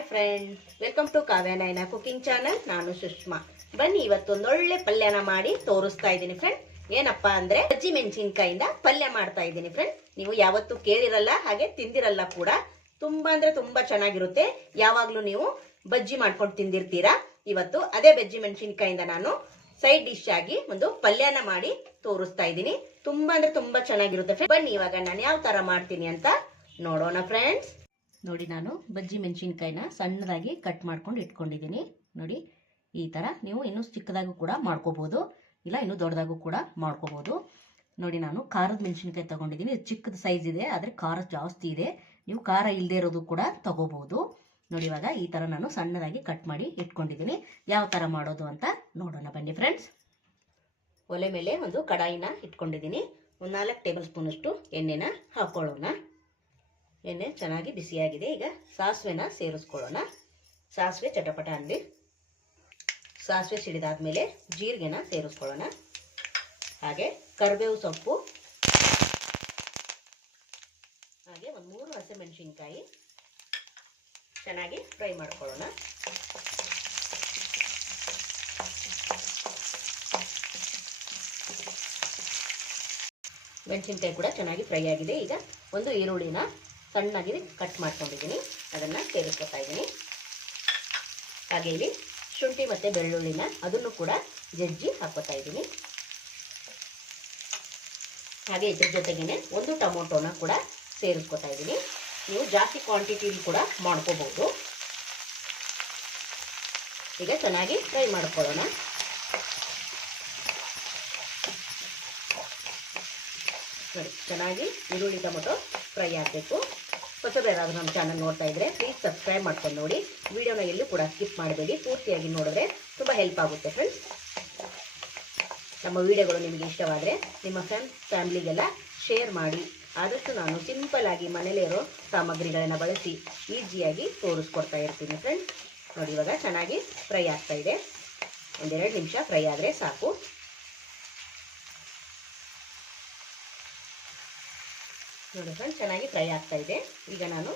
Hi friend, welcome to Kavya Nayana cooking channel. ನಾನು ಸುಷ್ಮಾ. ಬನ್ನಿ ಇವತ್ತೊಂದೊಳ್ಳೆ ಪಲ್ಯನ ಮಾಡಿ ತೋರಿಸ್ತಾ ಇದ್ದೀನಿ ಫ್ರೆಂಡ್. ಏನಪ್ಪಾ ಅಂದ್ರೆ ಬಜ್ಜಿ ಮೆಣಸಿನಕಾಯಿಂದ ಪಲ್ಯ ಮಾಡ್ತಾ ಇದ್ದೀನಿ ಫ್ರೆಂಡ್. ನೀವು ಯಾವತ್ತೂ ಕೇಳಿರಲ್ಲ, ಹಾಗೆ ತಿಂದಿರಲ್ಲ ಕೂಡ. ತುಂಬಾ ಅಂದ್ರೆ ತುಂಬಾ ಚೆನ್ನಾಗಿರುತ್ತೆ. ಯಾವಾಗ್ಲೂ ನೀವು ಬಜ್ಜಿ ಮಾಡ್ಕೊಂಡು ತಿಂದಿರ್ತೀರಾ. ಇವತ್ತು ಅದೇ ಬಜ್ಜಿ ಮೆಣಸಿನಕಾಯಿಂದ ನಾನು ಸೈಡ್ ಡಿಶ್ ಆಗಿ ಒಂದು ಪಲ್ಯನ ಮಾಡಿ ತೋರಿಸ್ತಾ ಇದ್ದೀನಿ. ತುಂಬಾ ಅಂದ್ರೆ ತುಂಬಾ ಚೆನ್ನಾಗಿರುತ್ತೆ. ಬನ್ನಿ ಇವಾಗ ನಾನು ಯಾವ ತರ ಮಾಡ್ತೀನಿ ಅಂತ ನೋಡೋಣ ಫ್ರೆಂಡ್ಸ್. ನೋಡಿ, ನಾನು ಬಜ್ಜಿ ಮೆಣಸಿನಕಾಯಿನ ಸಣ್ಣದಾಗಿ ಕಟ್ ಮಾಡ್ಕೊಂಡು ಇಟ್ಕೊಂಡಿದ್ದೀನಿ. ನೋಡಿ, ಈ ಥರ ನೀವು ಇನ್ನೂ ಚಿಕ್ಕದಾಗೂ ಕೂಡ ಮಾಡ್ಕೋಬೋದು, ಇಲ್ಲ ಇನ್ನೂ ದೊಡ್ಡದಾಗೂ ಕೂಡ ಮಾಡ್ಕೋಬೋದು. ನೋಡಿ, ನಾನು ಖಾರದ ಮೆಣಸಿನಕಾಯಿ ತೊಗೊಂಡಿದ್ದೀನಿ. ಚಿಕ್ಕದ ಸೈಜ್ ಇದೆ, ಆದರೆ ಖಾರ ಜಾಸ್ತಿ ಇದೆ. ನೀವು ಖಾರ ಇಲ್ಲದೆ ಇರೋದು ಕೂಡ ತೊಗೋಬೋದು. ನೋಡಿ, ಇವಾಗ ಈ ಥರ ನಾನು ಸಣ್ಣದಾಗಿ ಕಟ್ ಮಾಡಿ ಇಟ್ಕೊಂಡಿದ್ದೀನಿ. ಯಾವ ಥರ ಮಾಡೋದು ಅಂತ ನೋಡೋಣ ಬನ್ನಿ ಫ್ರೆಂಡ್ಸ್. ಒಲೆ ಮೇಲೆ ಒಂದು ಕಡಾಯಿನ ಇಟ್ಕೊಂಡಿದ್ದೀನಿ. ಒಂದು 4 ಟೇಬಲ್ ಸ್ಪೂನಷ್ಟು ಎಣ್ಣೆನ ಹಾಕ್ಕೊಳ್ಳೋಣ. ಎಣ್ಣೆ ಚೆನ್ನಾಗಿ ಬಿಸಿಯಾಗಿದೆ. ಈಗ ಸಾಸಿವೆನ ಸೇರಿಸ್ಕೊಳ್ಳೋಣ. ಸಾಸಿವೆ ಚಟಪಟ ಅಂದಿ. ಸಾಸಿವೆ ಸಿಡಿದಾದ್ಮೇಲೆ ಜೀರಿಗೆನ ಸೇರಿಸ್ಕೊಳ್ಳೋಣ. ಹಾಗೆ ಕರಿಬೇವು ಸೊಪ್ಪು, ಹಾಗೆ ಒಂದು 3 ಹಸಿಮೆಣಸಿನಕಾಯಿ ಚೆನ್ನಾಗಿ ಫ್ರೈ ಮಾಡ್ಕೊಳ್ಳೋಣ. ಮೆಣಸಿನಕಾಯಿ ಕೂಡ ಚೆನ್ನಾಗಿ ಫ್ರೈ ಆಗಿದೆ. ಈಗ ಒಂದು ಈರುಳ್ಳಿನ ಸಣ್ಣಾಗಿ ಕಟ್ ಮಾಡ್ಕೊಂಡಿದ್ದೀನಿ, ಅದನ್ನು ಸೇರಿಸ್ಕೊತಾ ಇದ್ದೀನಿ. ಹಾಗೆ ಇಲ್ಲಿ ಶುಂಠಿ ಮತ್ತು ಬೆಳ್ಳುಳ್ಳಿನ ಅದನ್ನು ಕೂಡ ಜಜ್ಜಿ ಹಾಕೋತಾ ಇದ್ದೀನಿ. ಹಾಗೆ ಇದ್ರ ಜೊತೆಗೇನೆ ಒಂದು ಟೊಮೊಟೊನ ಕೂಡ ಸೇರಿಸ್ಕೊತಾ ಇದ್ದೀನಿ. ನೀವು ಜಾಸ್ತಿ ಕ್ವಾಂಟಿಟಿಲಿ ಕೂಡ ಮಾಡ್ಕೋಬಹುದು. ಈಗ ಚೆನ್ನಾಗಿ ಫ್ರೈ ಮಾಡ್ಕೊಳ್ಳೋಣ. ನೋಡಿ, ಚೆನ್ನಾಗಿ ಈರುಳ್ಳಿ ಟೊಮೊಟೊ ಫ್ರೈ ಆಗಬೇಕು. ಹೊಸಬೇರಾದ್ರೂ ನಮ್ಮ ಚಾನಲ್ ನೋಡ್ತಾ ಇದ್ರೆ ಪ್ಲೀಸ್ ಸಬ್ಸ್ಕ್ರೈಬ್ ಮಾಡ್ಕೊಂಡು ನೋಡಿ. ವಿಡಿಯೋನ ಎಲ್ಲೂ ಕೂಡ ಸ್ಕಿಪ್ ಮಾಡಬೇಡಿ, ಪೂರ್ತಿಯಾಗಿ ನೋಡಿದ್ರೆ ತುಂಬ ಹೆಲ್ಪ್ ಆಗುತ್ತೆ ಫ್ರೆಂಡ್ಸ್. ನಮ್ಮ ವಿಡಿಯೋಗಳು ನಿಮಗೆ ಇಷ್ಟವಾದರೆ ನಿಮ್ಮ ಫ್ಯಾಮಿಲಿಗೆಲ್ಲ ಶೇರ್ ಮಾಡಿ. ಆದಷ್ಟು ನಾನು ಸಿಂಪಲ್ ಆಗಿ ಮನೇಲೇ ಇರೋ ಸಾಮಗ್ರಿಗಳನ್ನು ಬಳಸಿ ಈಸಿಯಾಗಿ ತೋರಿಸ್ಕೊಡ್ತಾ ಇರ್ತೀನಿ ಫ್ರೆಂಡ್ಸ್. ನೋಡಿ, ಇವಾಗ ಚೆನ್ನಾಗಿ ಫ್ರೈ ಆಗ್ತಾ ಇದೆ. 1-2 ನಿಮಿಷ ಫ್ರೈ ಆದರೆ ಸಾಕು. ನೋಡಿ ಫ್ರೆಂಡ್ಸ್, ಚೆನ್ನಾಗಿ ಫ್ರೈ ಆಗ್ತಾ ಇದೆ. ಈಗ ನಾನು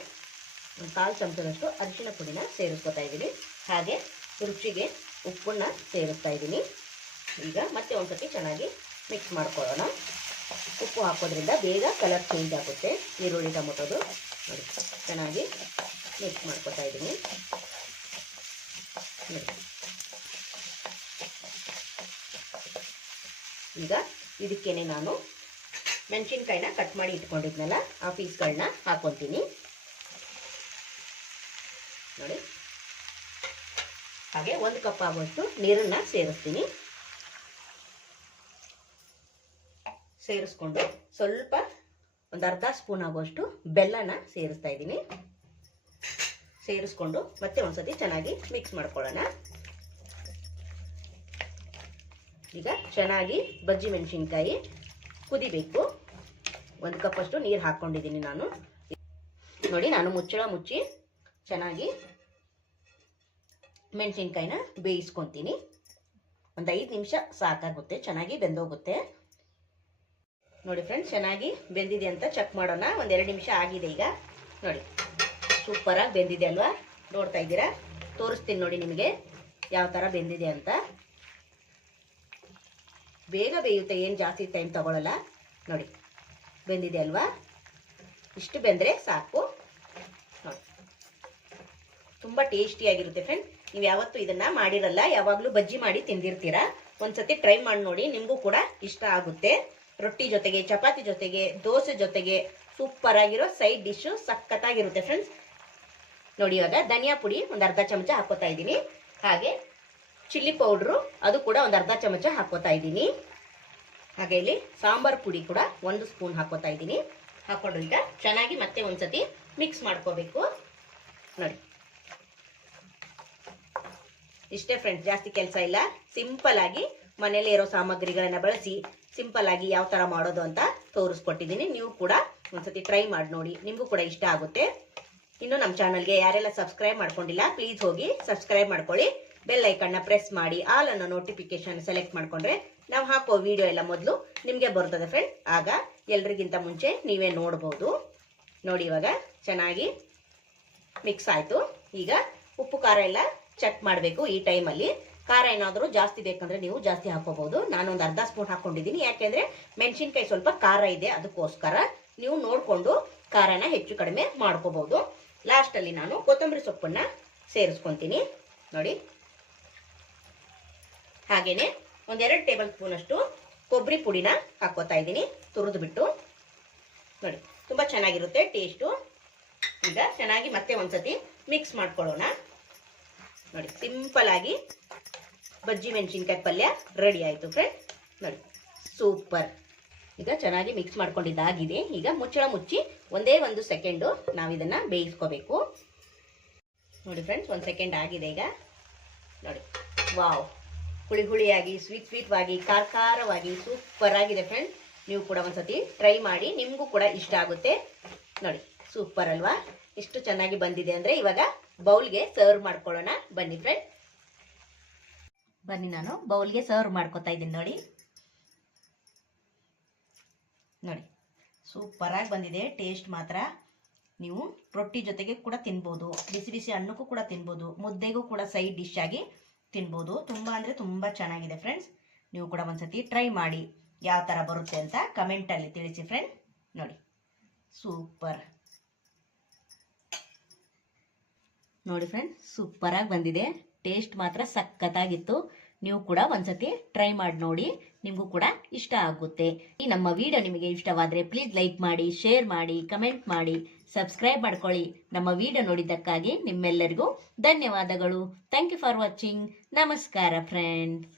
ಒಂದು 1/4 ಚಮಚದಷ್ಟು ಅರಿಶಿನ ಪುಡಿನ ಸೇರಿಸ್ಕೊತಾ ಇದ್ದೀನಿ. ಹಾಗೆ ರುಚಿಗೆ ಉಪ್ಪನ್ನ ಸೇರಿಸ್ತಾ ಇದ್ದೀನಿ. ಈಗ ಮತ್ತೆ ಒಂದ್ಸತಿ ಚೆನ್ನಾಗಿ ಮಿಕ್ಸ್ ಮಾಡ್ಕೊಳ್ಳೋಣ. ಉಪ್ಪು ಹಾಕೋದ್ರಿಂದ ಬೇಗ ಕಲರ್ ಚೇಂಜ್ ಆಗುತ್ತೆ ಈರುಳ್ಳಿ ಟೊಮೊಟೊದು. ನೋಡಿ, ಚೆನ್ನಾಗಿ ಮಿಕ್ಸ್ ಮಾಡ್ಕೊತಾ ಇದ್ದೀನಿ. ಈಗ ಇದಕ್ಕೇನೆ ನಾನು ಮೆಣಸಿನಕಾಯಿನ ಕಟ್ ಮಾಡಿ ಇಟ್ಕೊಂಡಿದ್ನಲ್ಲ, ಆ ಪೀಸ್ಗಳನ್ನ ಹಾಕೊತೀನಿ. ನೋಡಿ, ಹಾಗೆ 1 ಕಪ್ ಆಗುವಷ್ಟು ನೀರನ್ನ ಸೇರಿಸ್ತೀನಿ. ಸೇರಿಸ್ಕೊಂಡು ಸ್ವಲ್ಪ ಒಂದು ಅರ್ಧ ಸ್ಪೂನ್ ಆಗುವಷ್ಟು ಬೆಲ್ಲನ ಸೇರಿಸ್ತಾ ಇದ್ದೀನಿ. ಸೇರಿಸ್ಕೊಂಡು ಮತ್ತೆ ಒಂದ್ಸತಿ ಚೆನ್ನಾಗಿ ಮಿಕ್ಸ್ ಮಾಡ್ಕೊಳ್ಳೋಣ. ಈಗ ಚೆನ್ನಾಗಿ ಬಜ್ಜಿ ಮೆಣಸಿನಕಾಯಿ ಕುದಿಬೇಕು. 1 ಕಪ್ ಅಷ್ಟು ನೀರು ಹಾಕ್ಕೊಂಡಿದ್ದೀನಿ ನಾನು. ನೋಡಿ, ನಾನು ಮುಚ್ಚಳ ಮುಚ್ಚಿ ಚೆನ್ನಾಗಿ ಮೆಣಸಿನ್ಕಾಯಿನ ಬೇಯಿಸ್ಕೊತೀನಿ. ಒಂದು 5 ನಿಮಿಷ ಸಾಕಾಗುತ್ತೆ, ಚೆನ್ನಾಗಿ ಬೆಂದೋಗುತ್ತೆ. ನೋಡಿ ಫ್ರೆಂಡ್ಸ್, ಚೆನ್ನಾಗಿ ಬೆಂದಿದೆ ಅಂತ ಚೆಕ್ ಮಾಡೋಣ. 1-2 ನಿಮಿಷ ಆಗಿದೆ. ಈಗ ನೋಡಿ, ಸೂಪರಾಗಿ ಬೆಂದಿದೆ ಅಲ್ವಾ? ನೋಡ್ತಾ ಇದ್ದೀರಾ? ತೋರಿಸ್ತೀನಿ ನೋಡಿ ನಿಮಗೆ ಯಾವ ಥರ ಬೆಂದಿದೆ ಅಂತ. ಬೇಗ ಬೇಯುತ್ತೆ, ಏನು ಜಾಸ್ತಿ ಟೈಮ್ ತಗೊಳ್ಳಲ್ಲ. ನೋಡಿ, ಬೆಂದಿದೆ ಅಲ್ವಾ? ಇಷ್ಟು ಬೆಂದರೆ ಸಾಕು. ನೋಡಿ, ತುಂಬ ಟೇಸ್ಟಿಯಾಗಿರುತ್ತೆ ಫ್ರೆಂಡ್. ನೀವು ಯಾವತ್ತೂ ಇದನ್ನು ಮಾಡಿರಲ್ಲ, ಯಾವಾಗಲೂ ಬಜ್ಜಿ ಮಾಡಿ ತಿಂದಿರ್ತೀರಾ. ಒಂದ್ಸತಿ ಟ್ರೈ ಮಾಡಿ ನೋಡಿ, ನಿಮಗೂ ಕೂಡ ಇಷ್ಟ ಆಗುತ್ತೆ. ರೊಟ್ಟಿ ಜೊತೆಗೆ, ಚಪಾತಿ ಜೊತೆಗೆ, ದೋಸೆ ಜೊತೆಗೆ ಸೂಪರ್ ಆಗಿರೋ ಸೈಡ್ ಡಿಶ್ಶು ಸಖತ್ತಾಗಿರುತ್ತೆ ಫ್ರೆಂಡ್ಸ್. ನೋಡಿ, ಇವಾಗ ಧನಿಯಾ ಪುಡಿ ಒಂದು ಅರ್ಧ ಚಮಚ ಹಾಕೋತಾ ಇದ್ದೀನಿ. ಹಾಗೆ ಚಿಲ್ಲಿ ಪೌಡ್ರು ಅದು ಕೂಡ ಒಂದು ಅರ್ಧ ಚಮಚ ಹಾಕೋತಾ ಇದ್ದೀನಿ. ಹಾಗೆ ಇಲ್ಲಿ ಸಾಂಬಾರ್ ಪುಡಿ ಕೂಡ 1 ಸ್ಪೂನ್ ಹಾಕೋತಾ ಇದ್ದೀನಿ. ಹಾಕೊಂಡು ಈಗ ಚೆನ್ನಾಗಿ ಮತ್ತೆ ಒಂದ್ಸತಿ ಮಿಕ್ಸ್ ಮಾಡ್ಕೋಬೇಕು. ನೋಡಿ, ಇಷ್ಟೇ ಫ್ರೆಂಡ್ಸ್, ಜಾಸ್ತಿ ಕೆಲಸ ಇಲ್ಲ. ಸಿಂಪಲ್ ಆಗಿ ಮನೇಲಿ ಇರೋ ಸಾಮಗ್ರಿಗಳನ್ನ ಬಳಸಿ ಸಿಂಪಲ್ ಆಗಿ ಯಾವ ತರ ಮಾಡೋದು ಅಂತ ತೋರಿಸ್ಕೊಟ್ಟಿದ್ದೀನಿ. ನೀವು ಕೂಡ ಒಂದ್ಸತಿ ಟ್ರೈ ಮಾಡಿ ನೋಡಿ, ನಿಮಗೂ ಕೂಡ ಇಷ್ಟ ಆಗುತ್ತೆ. ಇನ್ನು ನಮ್ಮ ಚಾನಲ್ಗೆ ಯಾರೆಲ್ಲ ಸಬ್ಸ್ಕ್ರೈಬ್ ಮಾಡ್ಕೊಂಡಿಲ್ಲ ಪ್ಲೀಸ್ ಹೋಗಿ ಸಬ್ಸ್ಕ್ರೈಬ್ ಮಾಡ್ಕೊಳ್ಳಿ. ಬೆಲ್ ಐಕನ್ನ ಪ್ರೆಸ್ ಮಾಡಿ ಆಲ್ ಅನ್ನೋ ನೋಟಿಫಿಕೇಶನ್ ಸೆಲೆಕ್ಟ್ ಮಾಡ್ಕೊಂಡ್ರೆ ನಾವು ಹಾಕೋ ವಿಡಿಯೋ ಎಲ್ಲ ಮೊದಲು ನಿಮಗೆ ಬರ್ತದೆ ಫ್ರೆಂಡ್. ಆಗ ಎಲ್ರಿಗಿಂತ ಮುಂಚೆ ನೀವೇ ನೋಡ್ಬೋದು. ನೋಡಿ, ಇವಾಗ ಚೆನ್ನಾಗಿ ಮಿಕ್ಸ್ ಆಯಿತು. ಈಗ ಉಪ್ಪು ಖಾರ ಎಲ್ಲ ಚೆಕ್ ಮಾಡಬೇಕು ಈ ಟೈಮಲ್ಲಿ. ಖಾರ ಏನಾದರೂ ಜಾಸ್ತಿ ಬೇಕಂದ್ರೆ ನೀವು ಜಾಸ್ತಿ ಹಾಕೋಬಹುದು. ನಾನೊಂದು ಅರ್ಧ ಸ್ಪೂನ್ ಹಾಕೊಂಡಿದ್ದೀನಿ, ಯಾಕೆಂದ್ರೆ ಮೆಣಸಿನ್ಕಾಯಿ ಸ್ವಲ್ಪ ಖಾರ ಇದೆ, ಅದಕ್ಕೋಸ್ಕರ ನೀವು ನೋಡಿಕೊಂಡು ಖಾರನ ಹೆಚ್ಚು ಕಡಿಮೆ ಮಾಡ್ಕೋಬಹುದು. ಲಾಸ್ಟಲ್ಲಿ ನಾನು ಕೊತ್ತಂಬರಿ ಸೊಪ್ಪನ್ನ ಸೇರಿಸ್ಕೊತೀನಿ ನೋಡಿ. ಹಾಗೇನೆ 1-2 ಟೇಬಲ್ ಸ್ಪೂನ್ ಅಷ್ಟು ಕೊಬ್ಬರಿ ಪುಡಿನ ಹಾಕೋತಾ ಇದ್ದೀನಿ, ತುರಿದು ಬಿಟ್ಟು ನೋಡಿ. ತುಂಬಾ ಚೆನ್ನಾಗಿರುತ್ತೆ ಟೇಸ್ಟು. ಈಗ ಚೆನ್ನಾಗಿ ಮತ್ತೆ ಒಂದ್ಸತಿ ಮಿಕ್ಸ್ ಮಾಡ್ಕೊಳ್ಳೋಣ ನೋಡಿ. ಸಿಂಪಲ್ ಆಗಿ ಬಜ್ಜಿ ಮೆಣಸಿನ್ಕಾಯಿ ಪಲ್ಯ ರೆಡಿ ಆಯಿತು ಫ್ರೆಂಡ್ ನೋಡಿ, ಸೂಪರ್. ಈಗ ಚೆನ್ನಾಗಿ ಮಿಕ್ಸ್ ಮಾಡ್ಕೊಂಡಿದ್ದಾಗಿದೆ. ಈಗ ಮುಚ್ಚಳ ಮುಚ್ಚಿ 1 ಸೆಕೆಂಡು ನಾವು ಇದನ್ನ ಬೇಯಿಸ್ಕೋಬೇಕು ನೋಡಿ ಫ್ರೆಂಡ್ಸ್. 1 ಸೆಕೆಂಡ್ ಆಗಿದೆ ಈಗ ನೋಡಿ. ವಾವ್, ಹುಳಿ ಹುಳಿಯಾಗಿ, ಸ್ವೀಟ್ ಆಗಿ, ಖಾರವಾಗಿ ಸೂಪರ್ ಆಗಿದೆ ಫ್ರೆಂಡ್. ನೀವು ಕೂಡ ಒಂದ್ಸತಿ ಟ್ರೈ ಮಾಡಿ, ನಿಮಗೂ ಕೂಡ ಇಷ್ಟ ಆಗುತ್ತೆ ನೋಡಿ. ಸೂಪರ್ ಅಲ್ವಾ? ಎಷ್ಟು ಚೆನ್ನಾಗಿ ಬಂದಿದೆ ಅಂದ್ರೆ ಇವಾಗ ಬೌಲ್ಗೆ ಸರ್ವ್ ಮಾಡ್ಕೊಳ್ಳೋಣ ಬನ್ನಿ ಫ್ರೆಂಡ್. ಬನ್ನಿ, ನಾನು ಬೌಲ್ಗೆ ಸರ್ವ್ ಮಾಡ್ಕೊತಾ ಇದ್ದೀನಿ ನೋಡಿ. ನೋಡಿ ಸೂಪರ್ ಆಗಿ ಬಂದಿದೆ. ಟೇಸ್ಟ್ ಮಾತ್ರ ನೀವು ರೊಟ್ಟಿ ಜೊತೆಗೆ ಕೂಡ ತಿನ್ಬೋದು, ಬಿಸಿ ಬಿಸಿ ಅನ್ನಕ್ಕೂ ಕೂಡ ತಿನ್ಬೋದು, ಮುದ್ದೆಗೂ ಕೂಡ ಸೈಡ್ ಡಿಶ್ ಆಗಿ ತಿನ್ಬೋದು. ತುಂಬ ಅಂದರೆ ತುಂಬ ಚೆನ್ನಾಗಿದೆ ಫ್ರೆಂಡ್ಸ್. ನೀವು ಕೂಡ ಒಂದ್ಸತಿ ಟ್ರೈ ಮಾಡಿ, ಯಾವ ಥರ ಬರುತ್ತೆ ಅಂತ ಕಮೆಂಟಲ್ಲಿ ತಿಳಿಸಿ ಫ್ರೆಂಡ್ ನೋಡಿ. ಸೂಪರ್ ನೋಡಿ ಫ್ರೆಂಡ್ಸ್, ಸೂಪರ್ ಆಗಿ ಬಂದಿದೆ. ಟೇಸ್ಟ್ ಮಾತ್ರ ಸಖತ್ತಾಗಿತ್ತು. ನೀವು ಕೂಡ ಒಂದ್ಸತಿ ಟ್ರೈ ಮಾಡಿ ನೋಡಿ, ನಿಮಗೂ ಕೂಡ ಇಷ್ಟ ಆಗುತ್ತೆ. ಈ ನಮ್ಮ ವಿಡಿಯೋ ನಿಮಗೆ ಇಷ್ಟವಾದರೆ ಪ್ಲೀಸ್ ಲೈಕ್ ಮಾಡಿ, ಶೇರ್ ಮಾಡಿ, ಕಮೆಂಟ್ ಮಾಡಿ, ಸಬ್ಸ್ಕ್ರೈಬ್ ಮಾಡ್ಕೊಳ್ಳಿ. ನಮ್ಮ ವಿಡಿಯೋ ನೋಡಿದ್ದಕ್ಕಾಗಿ ನಿಮ್ಮೆಲ್ಲರಿಗೂ ಧನ್ಯವಾದಗಳು. Thank you for watching. ನಮಸ್ಕಾರ ಫ್ರೆಂಡ್ಸ್.